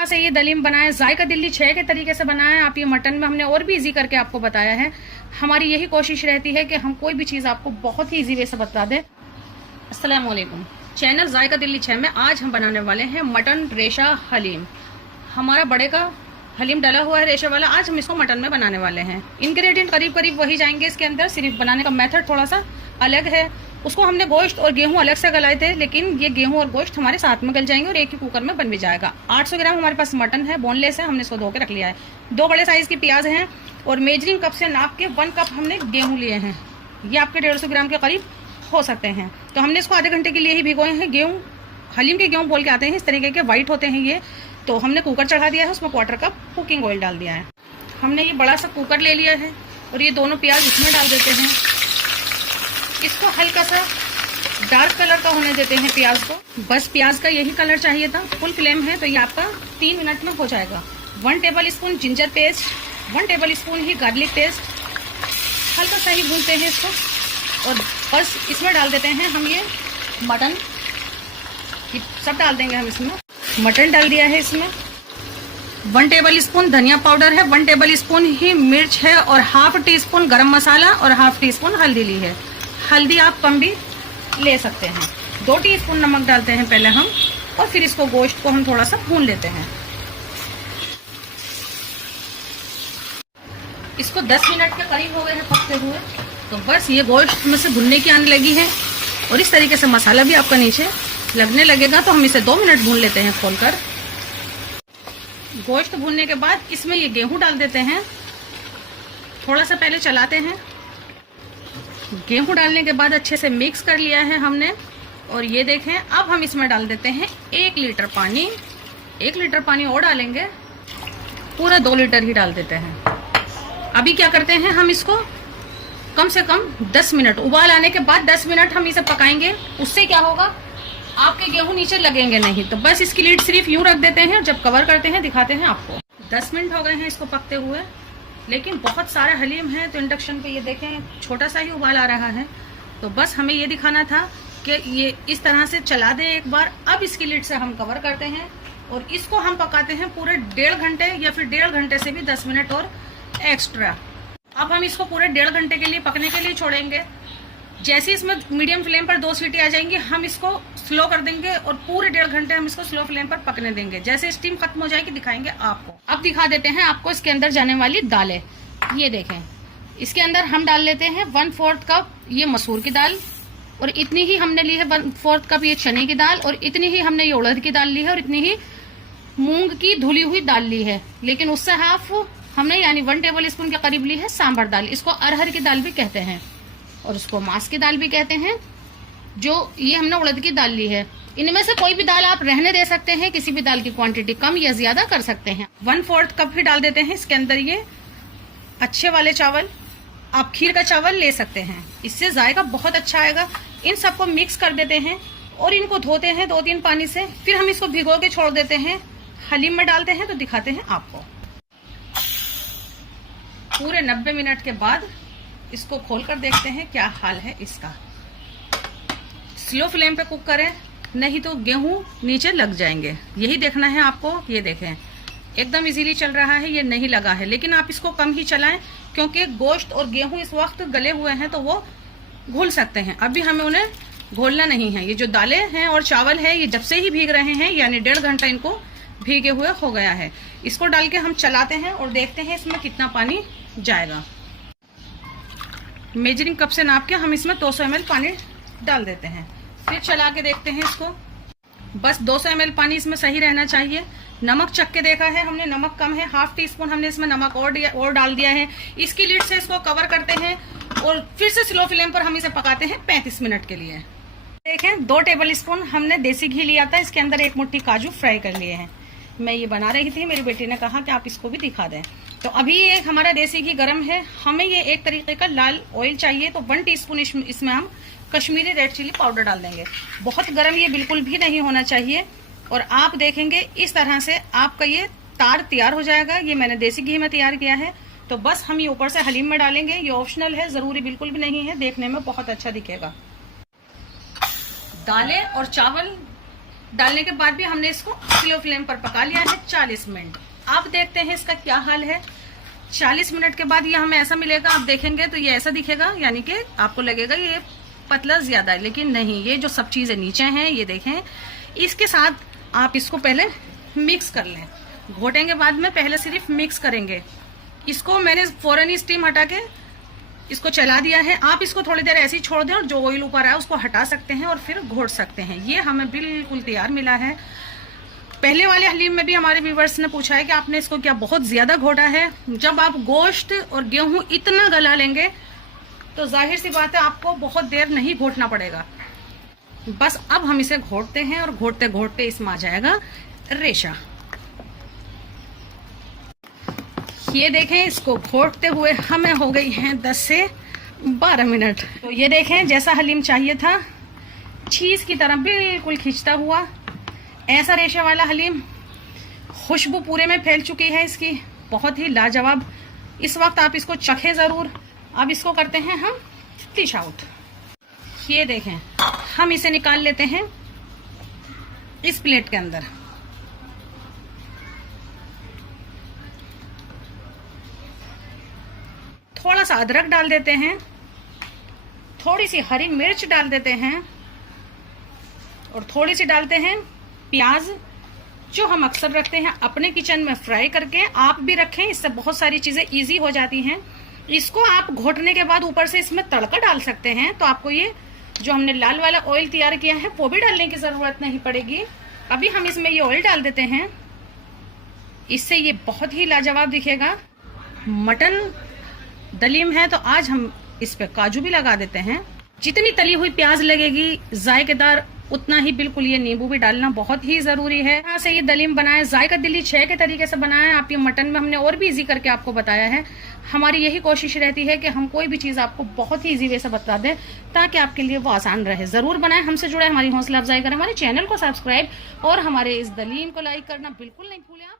तरह से ये दलीम बनाएं, जायका दिल्ली 6 के तरीके से बनाएं आप। ये मटन में हमने और भी इजी करके आपको बताया है। हमारी यही कोशिश रहती है कि हम कोई भी चीज़ आपको बहुत ही इजी वे से बता दें। अस्सलाम वालेकुम, चैनल जायका दिल्ली 6 में आज हम बनाने वाले हैं मटन रेशा हलीम। हमारा बड़े का हलीम डला हुआ है रेशे वाला, आज हम इसको मटन में बनाने वाले हैं। इंग्रेडिएंट करीब करीब वही जाएंगे इसके अंदर, सिर्फ बनाने का मेथड थोड़ा सा अलग है। उसको हमने गोश्त और गेहूं अलग से गलाए थे, लेकिन ये गेहूं और गोश्त हमारे साथ में गल जाएंगे और एक ही कुकर में बन भी जाएगा। 800 ग्राम हमारे पास मटन है, बोनलेस है, हमने इसको धो के रख लिया है। 2 बड़े साइज की प्याज हैं और मेजरिंग कप से नाप के 1 कप हमने गेहूं लिए हैं। ये आपके 150 ग्राम के करीब हो सकते हैं। तो हमने इसको आधे घंटे के लिए ही भिगोए हैं। गेहूं हलीम के गेहूं बोल के आते हैं, इस तरीके के वाइट होते हैं ये। तो हमने कुकर चढ़ा दिया है, उसमें 1/4 कप कुकिंग ऑयल डाल दिया है। हमने ये बड़ा सा कुकर ले लिया है और ये दोनों प्याज इसमें डाल देते हैं। इसको हल्का सा डार्क कलर का होने देते हैं प्याज को। बस प्याज का यही कलर चाहिए था। फुल फ्लेम है तो ये आपका 3 मिनट में हो जाएगा। 1 tablespoon ginger paste, 1 tablespoon ही गार्लिक पेस्ट, हल्का सा ही भूनते हैं इसको। और बस इसमें डाल देते हैं हम ये मटन, सब डाल देंगे हम इसमें। मटन डाल दिया है इसमें। 1 टेबल स्पून धनिया पाउडर है, 1 टेबल स्पून ही मिर्च है और ½ टीस्पून गरम मसाला और ½ टीस्पून हल्दी ली है। हल्दी आप कम भी ले सकते हैं। 2 टीस्पून नमक डालते हैं पहले हम, और फिर इसको गोश्त को हम थोड़ा सा भून लेते हैं। इसको 10 मिनट के करीब हो गए हैं पकते हुए। तो बस ये गोश्त में से भुनने की आने लगी है और इस तरीके से मसाला भी आपका नीचे लगने लगेगा। तो हम इसे 2 मिनट भून लेते हैं खोलकर। गोश्त भूनने के बाद इसमें ये गेहूं डाल देते हैं। थोड़ा सा पहले चलाते हैं। गेहूं डालने के बाद अच्छे से मिक्स कर लिया है हमने। और ये देखें, अब हम इसमें डाल देते हैं 1 लीटर पानी। 1 लीटर पानी और डालेंगे, पूरा 2 लीटर ही डाल देते हैं। अभी क्या करते हैं, हम इसको कम से कम 10 मिनट उबाल आने के बाद 10 मिनट हम इसे पकाएंगे। उससे क्या होगा, आपके गेहूं नीचे लगेंगे नहीं। तो बस इसकी लीड सिर्फ यूं रख देते हैं, जब कवर करते हैं दिखाते हैं आपको। 10 मिनट हो गए हैं इसको पकते हुए, लेकिन बहुत सारा हलीम है तो इंडक्शन पे ये देखें छोटा सा ही उबाल आ रहा है। तो बस हमें ये दिखाना था कि ये इस तरह से चला दें एक बार। अब इसकी लीड से हम कवर करते हैं और इसको हम पकाते हैं पूरे 1.5 घंटे या फिर 1.5 घंटे से भी 10 मिनट और एक्स्ट्रा। अब हम इसको पूरे 1.5 घंटे के लिए पकने के लिए छोड़ेंगे। जैसे इसमें मीडियम फ्लेम पर 2 सीटी आ जाएंगी, हम इसको स्लो कर देंगे और पूरे 1.5 घंटे हम इसको स्लो फ्लेम पर पकने देंगे। जैसे स्टीम खत्म हो जाएगी दिखाएंगे आपको। अब दिखा देते हैं आपको इसके अंदर जाने वाली दालें। ये देखें, इसके अंदर हम डाल लेते हैं 1/4 कप ये मसूर की दाल, और इतनी ही हमने ली है 1/4 कप ये चने की दाल, और इतनी ही हमने ये उड़द की दाल ली है, और इतनी ही मूंग की धुली हुई दाल ली है। लेकिन उससे हाफ हमने यानी 1 टेबल स्पून के करीब ली है सांभर दाल। इसको अरहर की दाल भी कहते हैं और उसको मास की दाल भी कहते हैं। जो ये हमने उड़द की दाल ली है, इनमें से कोई भी दाल आप रहने दे सकते हैं। किसी भी दाल की क्वांटिटी कम या ज्यादा कर सकते हैं। 1/4 कप ही डाल देते हैं इसके अंदर ये अच्छे वाले चावल। आप खीर का चावल ले सकते हैं, इससे जायका बहुत अच्छा आएगा। इन सबको मिक्स कर देते हैं और इनको धोते हैं 2-3 पानी से। फिर हम इसको भिगो के छोड़ देते हैं। हलीम में डालते हैं तो दिखाते हैं आपको। पूरे 90 मिनट के बाद इसको खोलकर देखते हैं क्या हाल है इसका। स्लो फ्लेम पे कुक करें, नहीं तो गेहूं नीचे लग जाएंगे। यही देखना है आपको। ये देखें, एकदम इजीली चल रहा है, ये नहीं लगा है। लेकिन आप इसको कम ही चलाएं, क्योंकि गोश्त और गेहूं इस वक्त गले हुए हैं तो वो घुल सकते हैं। अभी हमें उन्हें घोलना नहीं है। ये जो दालें हैं और चावल है, ये जब से ही भीग रहे हैं, यानी 1.5 घंटा इनको भीगे हुए हो गया है। इसको डाल के हम चलाते हैं और देखते हैं इसमें कितना पानी जाएगा। मेजरिंग कप से नाप के हम इसमें 200 ml पानी डाल देते हैं। फिर चला के देखते हैं इसको। बस 200 ml पानी इसमें सही रहना चाहिए। नमक चख के देखा है हमने, नमक कम है। ½ टीस्पून हमने इसमें नमक और डाल दिया है। इसकी लीड से इसको कवर करते हैं और फिर से स्लो फ्लेम पर हम इसे पकाते हैं 35 मिनट के लिए। देखें, 2 टेबल स्पून हमने देसी घी लिया था। इसके अंदर 1 मुट्ठी काजू फ्राई कर लिए हैं। मैं ये बना रही थी, मेरी बेटी ने कहा कि आप इसको भी दिखा दें। तो अभी ये हमारा देसी घी गर्म है। हमें ये एक तरीके का लाल ऑयल चाहिए, तो 1 टीस्पून इसमें हम कश्मीरी रेड चिली पाउडर डाल देंगे। बहुत गर्म ये बिल्कुल भी नहीं होना चाहिए। और आप देखेंगे इस तरह से आपका ये तार तैयार हो जाएगा। ये मैंने देसी घी में तैयार किया है। तो बस हम ये ऊपर से हलीम में डालेंगे। ये ऑप्शनल है, जरूरी बिल्कुल भी नहीं है, देखने में बहुत अच्छा दिखेगा। दालें और चावल डालने के बाद भी हमने इसको स्लो फ्लेम पर पका लिया है 40 मिनट। अब देखते हैं इसका क्या हाल है। 40 मिनट के बाद ये हमें ऐसा मिलेगा, आप देखेंगे तो ये ऐसा दिखेगा, यानी कि आपको लगेगा ये पतला ज्यादा है, लेकिन नहीं, ये जो सब चीजें नीचे हैं ये देखें। इसके साथ आप इसको पहले मिक्स कर लें, घोटेंगे बाद में, पहले सिर्फ मिक्स करेंगे। इसको मैंने फौरन स्टीम हटा के इसको चला दिया है। आप इसको थोड़ी देर ऐसे ही छोड़ दें और जो ऑयल ऊपर आया उसको हटा सकते हैं और फिर घोट सकते हैं। ये हमें बिल्कुल तैयार मिला है। पहले वाले हलीम में भी हमारे व्यूवर्स ने पूछा है कि आपने इसको क्या बहुत ज्यादा घोटा है। जब आप गोश्त और गेहूं इतना गला लेंगे तो जाहिर सी बात है आपको बहुत देर नहीं घोटना पड़ेगा। बस अब हम इसे घोटते हैं और घोटते घोटते इसमें आ जाएगा रेशा। ये देखें, इसको घोटते हुए हमें हो गई हैं 10 से 12 मिनट। तो ये देखें, जैसा हलीम चाहिए था, चीज की तरह बिल्कुल खिंचता हुआ ऐसा रेशे वाला हलीम। खुशबू पूरे में फैल चुकी है इसकी, बहुत ही लाजवाब। इस वक्त आप इसको चखें जरूर। अब इसको करते हैं हम डिश आउट। ये देखें, हम इसे निकाल लेते हैं इस प्लेट के अंदर। थोड़ा सा अदरक डाल देते हैं, थोड़ी सी हरी मिर्च डाल देते हैं और थोड़ी सी डालते हैं प्याज, जो हम अक्सर रखते हैं अपने किचन में फ्राई करके। आप भी रखें, इससे बहुत सारी चीजें इजी हो जाती हैं। इसको आप घोटने के बाद ऊपर से इसमें तड़का डाल सकते हैं, तो आपको ये जो हमने लाल वाला ऑयल तैयार किया है वो भी डालने की जरूरत नहीं पड़ेगी। अभी हम इसमें ये ऑयल डाल देते हैं, इससे ये बहुत ही लाजवाब दिखेगा। मटन दलीम है तो आज हम इस पे काजू भी लगा देते हैं। जितनी तली हुई प्याज लगेगी जायकेदार, उतना ही बिल्कुल ये नींबू भी डालना बहुत ही जरूरी है। यहाँ से ये दलीम बनाए, जायका दिली 6 के तरीके से बनाए। आप ये मटन में हमने और भी इजी करके आपको बताया है। हमारी यही कोशिश रहती है कि हम कोई भी चीज आपको बहुत ही इजी वे से बता दें ताकि आपके लिए वो आसान रहे। जरूर बनाए, हमसे जुड़े, हमारी हौसला अफजाई करें, हमारे चैनल को सब्सक्राइब और हमारे इस दलीम को लाइक करना बिल्कुल नहीं भूलें आप।